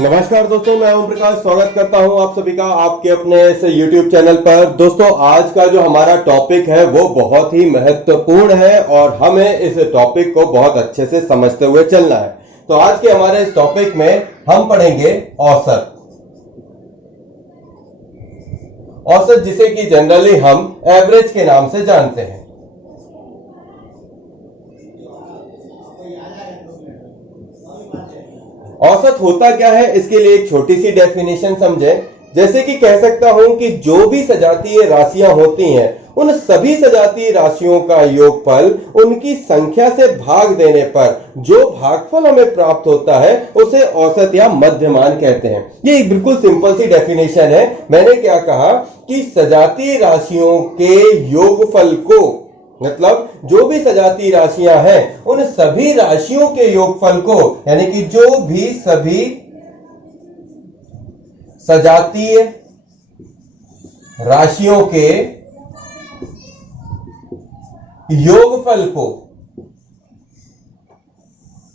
नमस्कार दोस्तों, मैं ओम प्रकाश स्वागत करता हूं आप सभी का आपके अपने इस YouTube चैनल पर। दोस्तों, आज का जो हमारा टॉपिक है वो बहुत ही महत्वपूर्ण है और हमें इस टॉपिक को बहुत अच्छे से समझते हुए चलना है। तो आज के हमारे इस टॉपिक में हम पढ़ेंगे औसत। औसत जिसे कि जनरली हम एवरेज के नाम से जानते हैं। औसत होता क्या है, इसके लिए एक छोटी सी डेफिनेशन समझें। जैसे कि कह सकता हूं कि जो भी सजातीय राशियां होती हैं, उन सभी सजातीय राशियों का योगफल उनकी संख्या से भाग देने पर जो भागफल हमें प्राप्त होता है उसे औसत या मध्यमान कहते हैं। ये एक बिल्कुल सिंपल सी डेफिनेशन है। मैंने क्या कहा कि सजातीय राशियों के योगफल को, मतलब जो भी सजातीय राशियां हैं उन सभी राशियों के योगफल को, यानी कि जो भी सभी सजातीय राशियों के योगफल को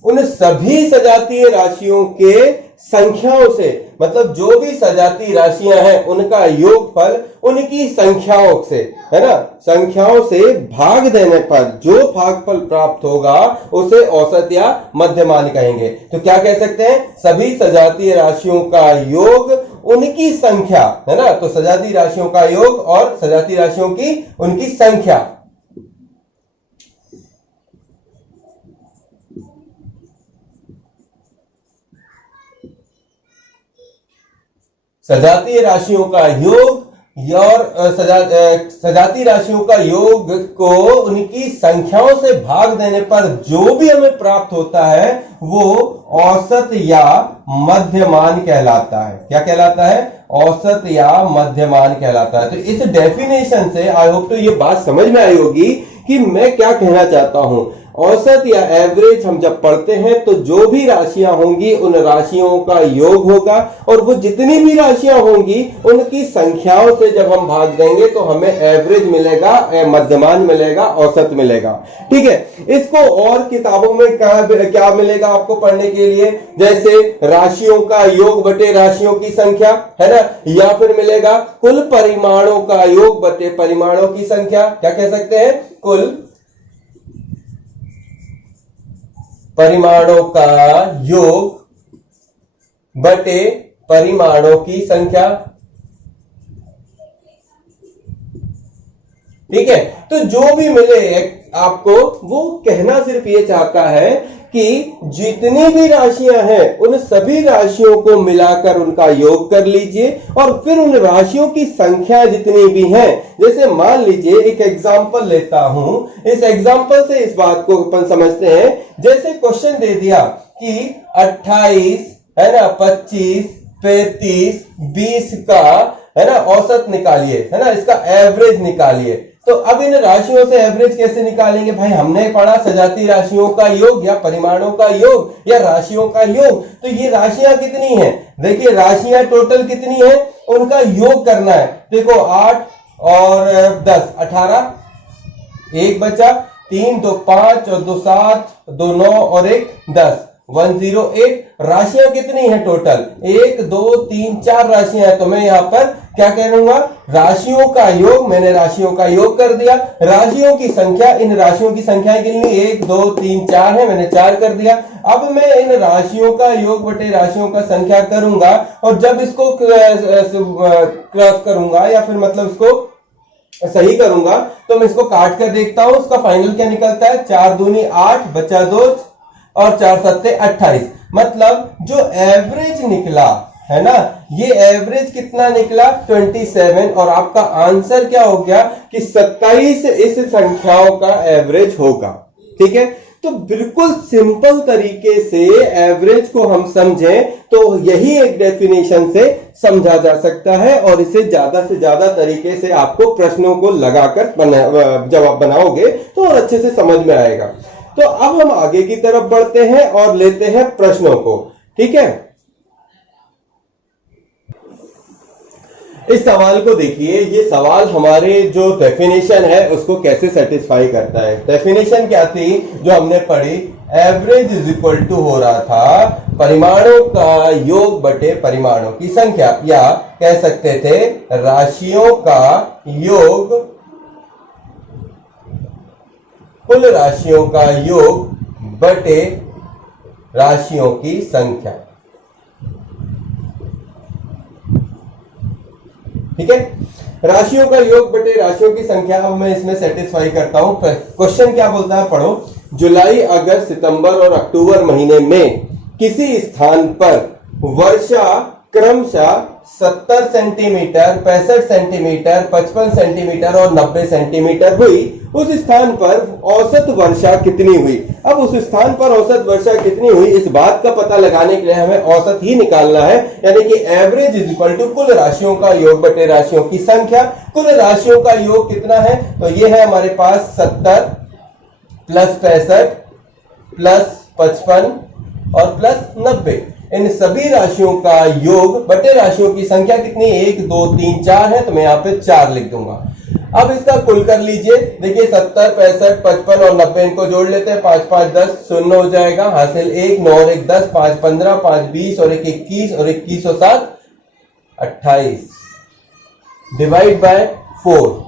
उन सभी सजातीय राशियों के संख्याओं से, मतलब जो भी सजातीय राशियां हैं उनका योगफल उनकी संख्याओं से, है ना, संख्याओं से भाग देने पर जो भागफल प्राप्त होगा उसे औसत या मध्यमान कहेंगे। तो क्या कह सकते हैं, सभी सजातीय राशियों का योग उनकी संख्या, है ना। तो सजातीय राशियों का योग और सजातीय राशियों की उनकी संख्या। सजातीय राशियों का योग और सजातीय राशियों का योग को उनकी संख्याओं से भाग देने पर जो भी हमें प्राप्त होता है वो औसत या मध्यमान कहलाता है। क्या कहलाता है? औसत या मध्यमान कहलाता है। तो इस डेफिनेशन से आई होप तो ये बात समझ में आई होगी कि मैं क्या कहना चाहता हूं। औसत या एवरेज हम जब पढ़ते हैं तो जो भी राशियां होंगी उन राशियों का योग होगा और वो जितनी भी राशियां होंगी उनकी संख्याओं से जब हम भाग देंगे तो हमें एवरेज मिलेगा, मध्यमान मिलेगा, औसत मिलेगा। ठीक है। इसको और किताबों में क्या मिलेगा आपको पढ़ने के लिए, जैसे राशियों का योग बटे राशियों की संख्या, है ना, या फिर मिलेगा कुल परिमाणों का योग बटे परिमाणों की संख्या। क्या कह सकते हैं? कुल परिमाणों का योग बटे परिमाणों की संख्या। ठीक है। तो जो भी मिले आपको, वो कहना सिर्फ ये चाहता है कि जितनी भी राशियां हैं उन सभी राशियों को मिलाकर उनका योग कर लीजिए और फिर उन राशियों की संख्या जितनी भी हैं, जैसे मान लीजिए एक एग्जांपल लेता हूं, इस एग्जांपल से इस बात को अपन समझते हैं। जैसे क्वेश्चन दे दिया कि 28, है ना, 25, 35, 20 का, है ना, औसत निकालिए, है ना, इसका एवरेज निकालिए। तो अब इन राशियों से एवरेज कैसे निकालेंगे भाई? हमने पढ़ा सजातीय राशियों का योग या परिमाणों का योग या राशियों का योग। तो ये राशियां कितनी हैं? देखिए राशियां टोटल कितनी हैं, उनका योग करना है। देखो 8 और 10 18, एक बचा, 3 2 5 और 2 7, 2 9 और 1 10, 108 राशियां कितनी है टोटल? 1 2 3 4 राशियां है। तो मैं यहां पर क्या करूंगा? राशियों का योग, मैंने राशियों का योग कर दिया। राशियों की संख्या, इन राशियों की संख्याएं कितनी? 1 2 3 4 है, मैंने 4 कर दिया। अब मैं इन राशियों का योग बटे राशियों का संख्या करूंगा और जब इसको क्रॉस करूंगा या फिर मतलब इसको सही करूंगा तो मैं इसको काट कर देखता हूं, उसका फाइनल क्या निकलता है? 4 दूनी 8, बचा 2 और 4 सत्ते 28। मतलब जो एवरेज निकला, है ना, ये एवरेज कितना निकला? 27। और आपका आंसर क्या हो गया कि 27 इस संख्याओं का एवरेज होगा। ठीक है। तो बिल्कुल सिंपल तरीके से एवरेज को हम समझें तो यही एक डेफिनेशन से समझा जा सकता है और इसे ज्यादा से ज्यादा तरीके से आपको प्रश्नों को लगाकर जवाब बनाओगे तो और अच्छे से समझ में आएगा। तो अब हम आगे की तरफ बढ़ते हैं और लेते हैं प्रश्नों को। ठीक है। इस सवाल को देखिए, ये सवाल हमारे जो डेफिनेशन है उसको कैसे सेटिस्फाई करता है। डेफिनेशन क्या थी जो हमने पढ़ी, एवरेज इज इक्वल टू हो रहा था परिमाणों का योग बटे परिमाणों की संख्या, या कह सकते थे राशियों का योग, कुल राशियों का योग बटे राशियों की संख्या। ठीक है, राशियों का योग बटे राशियों की संख्या। अब मैं इसमें सेटिस्फाई करता हूं। क्वेश्चन क्या बोलता है, पढ़ो। जुलाई, अगस्त, सितंबर और अक्टूबर महीने में किसी स्थान पर वर्षा क्रमशः 70 सेंटीमीटर, 65 सेंटीमीटर, 55 सेंटीमीटर और 90 सेंटीमीटर हुई। उस स्थान पर औसत वर्षा कितनी हुई? अब उस स्थान पर औसत वर्षा कितनी हुई, इस बात का पता लगाने के लिए हमें औसत ही निकालना है, यानी कि एवरेज इज इक्वल टू कुल राशियों का योग बटे राशियों की संख्या। कुल राशियों का योग कितना है, तो ये है हमारे पास 70 प्लस 65 प्लस 55 और प्लस 90। इन सभी राशियों का योग बटे राशियों की संख्या कितनी, 1 2 3 4 है, तो मैं यहां पे 4 लिख दूंगा। अब इसका कुल कर लीजिए, देखिए 70 65 55 और 90 इनको जोड़ लेते हैं, 5 5 10 शून्य हो जाएगा, हासिल 1 9 और 1 10, 5 15, 5 20 और 1 21 और 21 और 7 28, डिवाइड बाय 4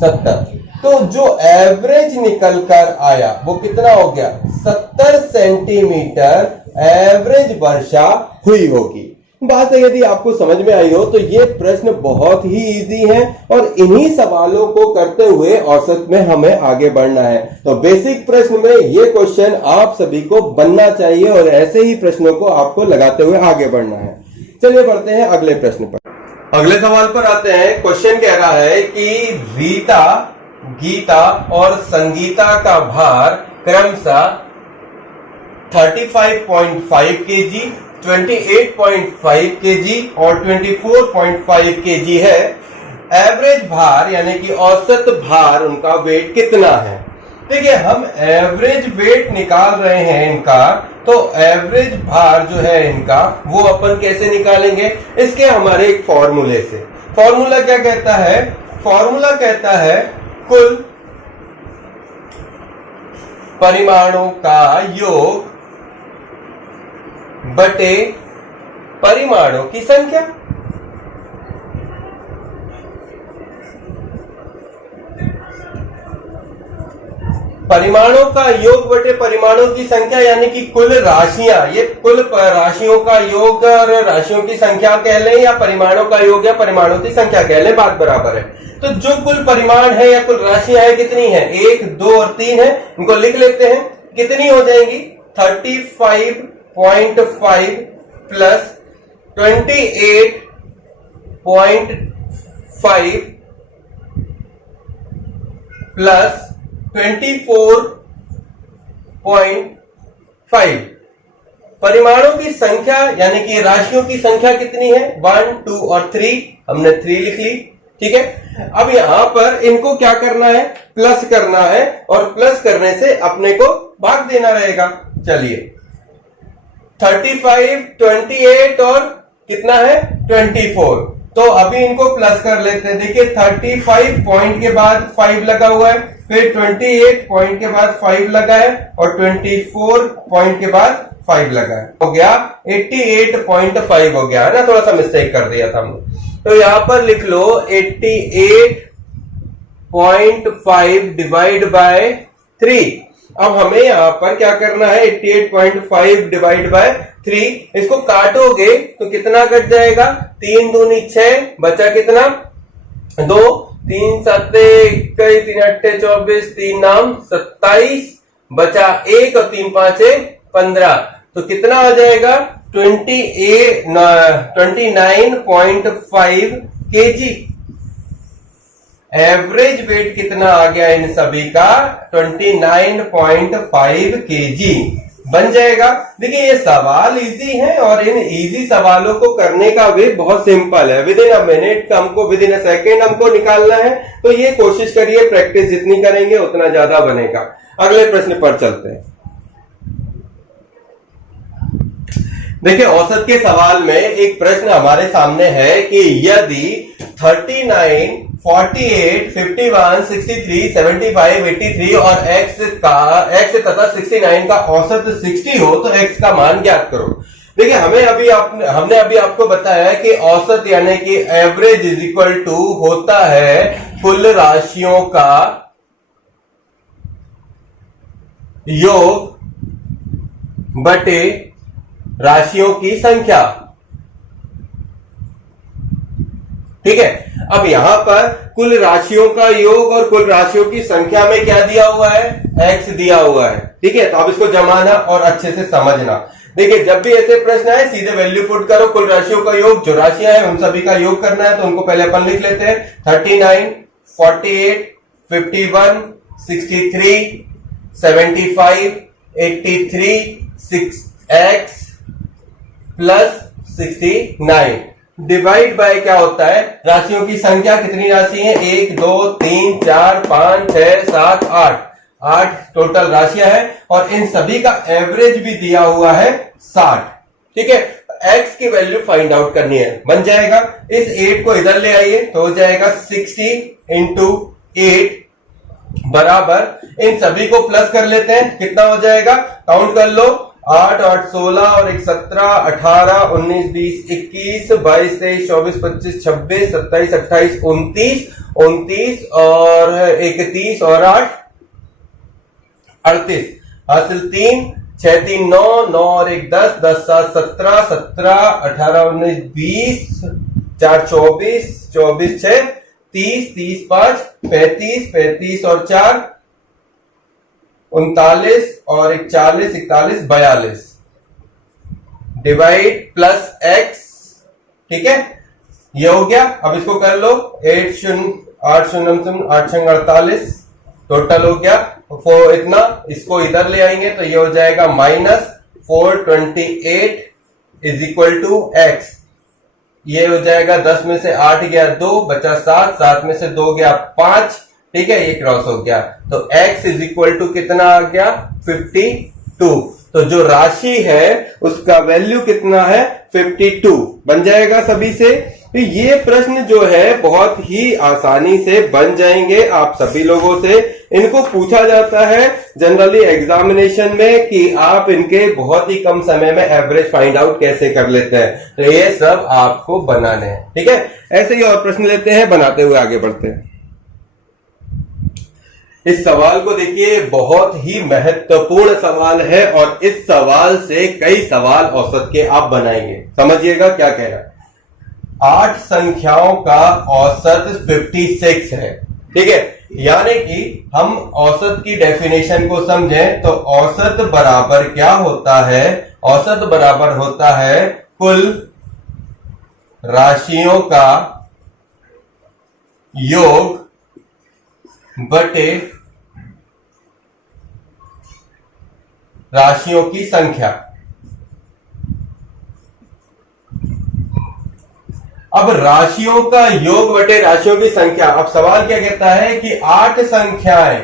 70। तो जो एवरेज निकल कर आया वो कितना हो गया, 70 सेंटीमीटर एवरेज वर्षा हुई होगी। बात यदि आपको समझ में आई हो तो ये प्रश्न बहुत ही इजी है और इन्हीं सवालों को करते हुए औसत में हमें आगे बढ़ना है। तो बेसिक प्रश्न में ये क्वेश्चन आप सभी को बनना चाहिए और ऐसे ही प्रश्नों को आपको लगाते हुए आगे बढ़ना है। चलिए बढ़ते हैं अगले प्रश्न पर। अगले सवाल पर आते हैं। क्वेश्चन कह रहा है कि रीता, गीता और संगीता का भार क्रमशः 35.5 केजी, 28.5 केजी और 24.5 केजी है। एवरेज भार यानी कि औसत भार उनका वेट कितना है। देखिए हम एवरेज वेट निकाल रहे हैं इनका, तो एवरेज भार जो है इनका वो अपन कैसे निकालेंगे, इसके हमारे एक फॉर्मूले से। फॉर्मूला क्या कहता है, फॉर्मूला कहता है कुल परिमाणों का योग बटे परिमाणों की संख्या। परिमाणों का योग बटे परिमाणों की संख्या यानी कि कुल राशियां, ये कुल राशियों का योग और राशियों की संख्या कह लें या परिमाणों का योग या परिमाणों की संख्या कह लें, बात बराबर है। तो जो कुल परिमाण है या कुल राशियां है कितनी है, 1 2 और 3 है, इनको लिख लेते हैं। कितनी हो जाएंगी, 35.5 प्लस 28.5 प्लस 24.5। परिमाणों की संख्या यानी कि राशियों की संख्या कितनी है, 1 2 और 3, हमने 3 लिख ली। ठीक है, अब यहां पर इनको क्या करना है, प्लस करना है और प्लस करने से अपने को भाग देना रहेगा। चलिए 35, 28 और कितना है 24, तो अभी इनको प्लस कर लेते हैं। देखिए 35 पॉइंट के बाद 5 लगा हुआ है, फिर 28 पॉइंट के बाद 5 लगा है और 24 पॉइंट के बाद 5 लगा है, हो गया 88.5 हो गया है ना, थोड़ा सा मिस्टेक कर दिया था हमने। तो यहां पर लिख लो 88.5 डिवाइड बाय 3। अब हमें यहां पर क्या करना है, 88.5 डिवाइड बाय 3, इसको काटोगे तो कितना कट जाएगा, 3 दूनी 6, बचा कितना 2, 3 7 21, 3 8 24, 3 9 27, बचा 1 और 3 5 15, तो कितना आ जाएगा 29.5 केजी। एवरेज वेट कितना आ गया इन सभी का, 29.5 केजी बन जाएगा। देखिए ये सवाल इजी है और इन इजी सवालों को करने का वे बहुत सिंपल है। विद इन अ मिनट हमको, विद इन अ सेकेंड हमको निकालना है। तो ये कोशिश करिए, प्रैक्टिस जितनी करेंगे उतना ज्यादा बनेगा। अगले प्रश्न पर चलते हैं। देखिए औसत के सवाल में एक प्रश्न हमारे सामने है कि यदि 39, 48, 51, 63, 75, 83 और x तथा 69 का औसत 60 हो तो x का मान ज्ञात करो। देखिए हमने अभी आपको बताया है कि औसत यानी कि एवरेज इज इक्वल टू होता है कुल राशियों का योग बटे राशियों की संख्या। ठीक है, अब यहां पर कुल राशियों का योग और कुल राशियों की संख्या में क्या दिया हुआ है, x दिया हुआ है। ठीक है, तो अब इसको जमाना और अच्छे से समझना। देखिए जब भी ऐसे प्रश्न आए सीधे वैल्यू पुट करो, कुल राशियों का योग, जो राशियां हैं उन सभी का योग करना है, तो उनको पहले अपन लिख लेते हैं 39, 48, 51, 63, 75, 83, 6x प्लस 69 डिवाइड बाय क्या होता है, राशियों की संख्या। कितनी राशि है, 1, 2, 3, 4, 5, 6, 7, 8 टोटल राशियां हैं और इन सभी का एवरेज भी दिया हुआ है 60। ठीक है, x की वैल्यू फाइंड आउट करनी है, बन जाएगा। इस 8 को इधर ले आइए तो हो जाएगा 60 इंटू 8 बराबर, इन सभी को प्लस कर लेते हैं, कितना हो जाएगा, काउंट कर लो, 8, 8, 16 और 1, 17, 18, 19, 20, 21, 22, 23, 24, 25, 26, 27, 28, 29 और 31 और 8 38, हासिल 3, 6, 3, 9, 9 और 1, 10, 10, 7, 17, 17, 18, 19, 20, 4, 24, 24, 6, 30, 30, 5, 35, 35 और 4 39 और 40, 41, 42 डिवाइड प्लस x। ठीक है, ये हो गया। अब इसको कर लो, 8 0 8 0 8 6 48 टोटल हो गया। इतना, इसको इधर ले आएंगे तो ये हो जाएगा -428 इज इक्वल टू x। ये हो जाएगा 10 में से 8 गया 2, बचा 7, 7 में से 2 गया 5। ठीक है, ये क्रॉस हो गया तो x इज इक्वल टू कितना आ गया, 52। तो जो राशि है उसका वैल्यू कितना है, 52 बन जाएगा सभी से। तो ये प्रश्न जो है बहुत ही आसानी से बन जाएंगे आप सभी लोगों से। इनको पूछा जाता है जनरली एग्जामिनेशन में कि आप इनके बहुत ही कम समय में एवरेज फाइंड आउट कैसे कर लेते हैं, तो ये सब आपको बनाने हैं। ठीक है, ऐसे ही और प्रश्न लेते हैं, बनाते हुए आगे बढ़ते हैं। इस सवाल को देखिए, बहुत ही महत्वपूर्ण सवाल है और इस सवाल से कई सवाल औसत के आप बनाएंगे। समझिएगा क्या कह रहा है। 8 संख्याओं का औसत 56 है। ठीक है, यानी कि हम औसत की डेफिनेशन को समझें तो औसत बराबर क्या होता है, औसत बराबर होता है कुल राशियों का योग बटे राशियों की संख्या। अब राशियों का योग बटे राशियों की संख्या। अब सवाल क्या कहता है कि 8 संख्याएं,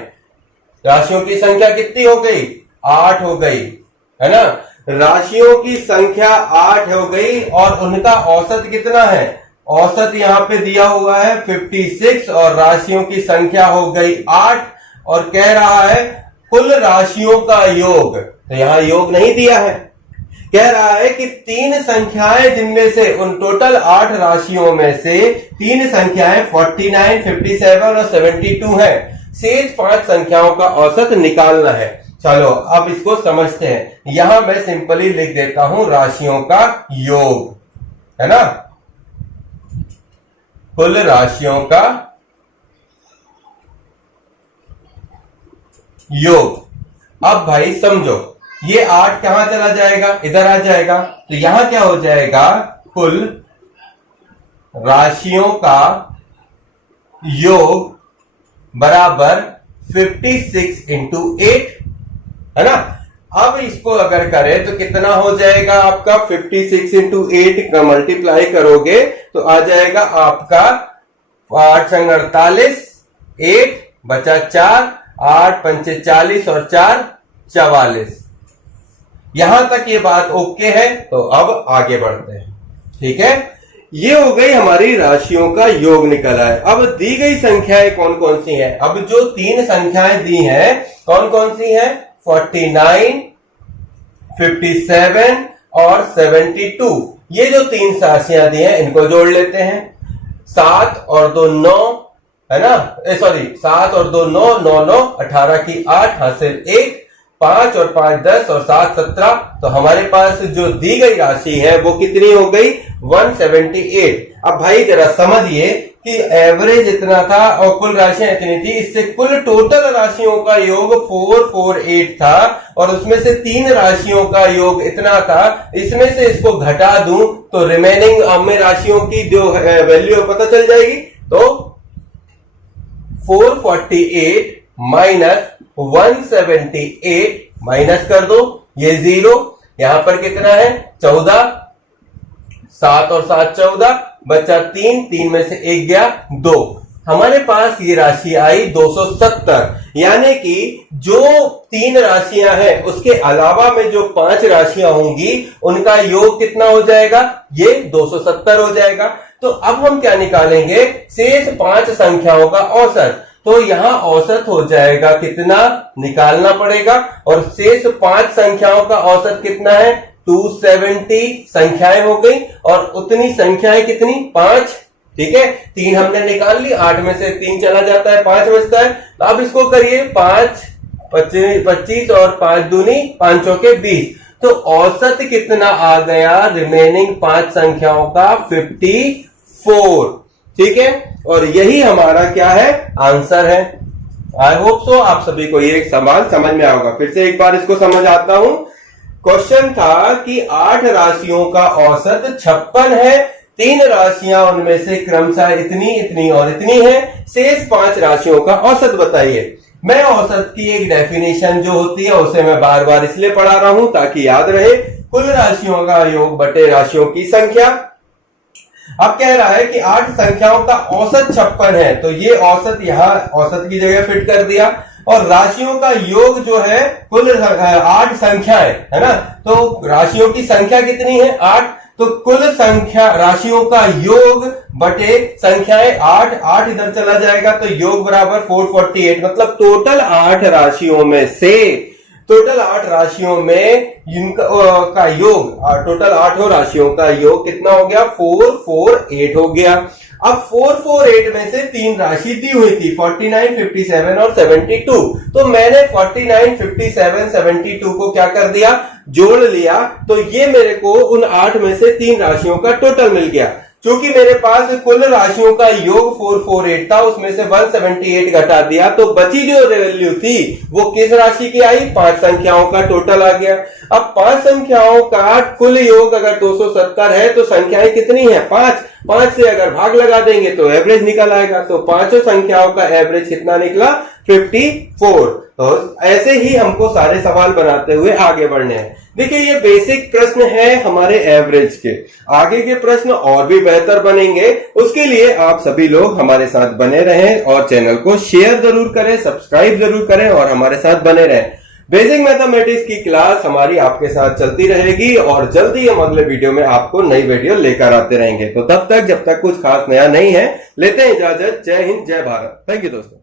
राशियों की संख्या कितनी हो गई, 8 हो गई, है ना। राशियों की संख्या 8 हो गई और उनका औसत कितना है, औसत यहां पे दिया हुआ है 56 और राशियों की संख्या हो गई 8 और कह रहा है कुल राशियों का योग। तो यहां योग नहीं दिया है, कह रहा है कि 3 संख्याएं जिनमें से उन टोटल 8 राशियों में से 3 संख्याएं 49, 57 और 72 है। शेष 5 संख्याओं का औसत निकालना है। चलो अब इसको समझते हैं। यहां मैं सिंपली लिख देता हूं राशियों का योग, है ना, कुल राशियों का योग। अब भाई समझो, ये 8 कहां चला जाएगा, इधर आ जाएगा, तो यहां क्या हो जाएगा, कुल राशियों का योग बराबर 56 इंटू 8, है ना। अब इसको अगर करें तो कितना हो जाएगा आपका, 56 इंटू 8 का मल्टीप्लाई करोगे तो आ जाएगा आपका 8 संग 48, 8 बचा 4, 8 पंचे 40 और 4 44। यहां तक ये बात ओके है, तो अब आगे बढ़ते हैं। ठीक है, ये हो गई हमारी राशियों का योग निकला है। अब दी गई संख्याएं कौन कौन सी हैं? अब जो तीन संख्याएं दी हैं कौन कौन सी हैं? 49, 57 और 72। ये जो तीन राशियां दी हैं इनको जोड़ लेते हैं। 7 और 2 9, है ना, सॉरी 7 और 2 9, 9 9, 18 की 8, हासिल 1, 5 और 5 10 और 7 17। तो हमारे पास जो दी गई राशि है वो कितनी हो गई? 178। अब भाई जरा समझिए कि एवरेज इतना था और कुल राशियां इतनी थी, इससे कुल टोटल राशियों का योग 448 था और उसमें से तीन राशियों का योग इतना था। इसमें से इसको घटा दूं तो रिमेनिंग में राशियों की जो वैल्यू पता चल जाएगी। तो 448 माइनस 178 माइनस कर दो, ये 0। यहां पर कितना है? 14, 7 और 7 14, बचा 3, 3 में से 1 गया 2। हमारे पास ये राशि आई 270। यानी कि जो तीन राशियां हैं उसके अलावा में जो 5 राशियां होंगी उनका योग कितना हो जाएगा? ये 270 हो जाएगा। तो अब हम क्या निकालेंगे? शेष 5 संख्याओं का औसत। तो यहां औसत हो जाएगा कितना निकालना पड़ेगा, और शेष 5 संख्याओं का औसत कितना है? 270 संख्याएं हो गई और उतनी संख्याएं कितनी? 5। ठीक है, 3 हमने निकाल ली, 8 में से 3 चला जाता है, 5 बचता है। तो अब इसको करिए 5 25 और 5 दूनी 5 चौके 20। तो औसत कितना आ गया रिमेनिंग 5 संख्याओं का? 54। ठीक है, और यही हमारा क्या है? आंसर है। आई होप सो आप सभी को ये एक सवाल समझ में आएगा। फिर से एक बार इसको समझ आता हूं। क्वेश्चन था कि 8 राशियों का औसत 56 है, 3 राशियां उनमें से क्रमशः इतनी इतनी और इतनी है, शेष 5 राशियों का औसत बताइए। मैं औसत की एक डेफिनेशन जो होती है उसे मैं बार बार इसलिए पढ़ा रहा हूं ताकि याद रहे। कुल राशियों का योग बटे राशियों की संख्या। अब कह रहा है कि 8 संख्याओं का औसत 56 है, तो ये औसत यहां औसत की जगह फिट कर दिया। और राशियों का योग जो है कुल 8 संख्याएं, है ना, तो राशियों की संख्या कितनी है? 8। तो कुल संख्या राशियों का योग बटे संख्याएं 8, 8 इधर चला जाएगा तो योग बराबर 448। मतलब टोटल 8 राशियों में से टोटल 8 राशियों में इनका योग, टोटल 8 राशियों का योग कितना हो गया? 448 हो गया। अब 448 में से 3 राशि दी हुई थी 49, 57 और 72। तो मैंने 49, 57, 72 को क्या कर दिया? जोड़ लिया। तो ये मेरे को उन 8 में से 3 राशियों का टोटल मिल गया। चूंकि मेरे पास कुल राशियों का योग 448 था, उसमें से 178 घटा दिया, तो बची जो वैल्यू थी वो किस राशि की आई? 5 संख्याओं का टोटल आ गया। अब 5 संख्याओं का कुल योग अगर 270 है तो संख्याएं कितनी है? 5। 5 से अगर भाग लगा देंगे तो एवरेज निकल आएगा। तो 5 संख्याओं का एवरेज कितना निकला? 54। तो ऐसे ही हमको सारे सवाल बनाते हुए आगे बढ़ने हैं। देखिए, ये बेसिक प्रश्न है हमारे एवरेज के। आगे के प्रश्न और भी बेहतर बनेंगे, उसके लिए आप सभी लोग हमारे साथ बने रहें और चैनल को शेयर जरूर करें, सब्सक्राइब जरूर करें और हमारे साथ बने रहें। बेसिक मैथमेटिक्स की क्लास हमारी आपके साथ चलती रहेगी और जल्दी हम अगले वीडियो में आपको नई वीडियो लेकर आते रहेंगे। तो तब तक, जब तक कुछ खास नया नहीं है, लेते हैं इजाजत। जय हिंद, जय भारत। थैंक यू दोस्तों।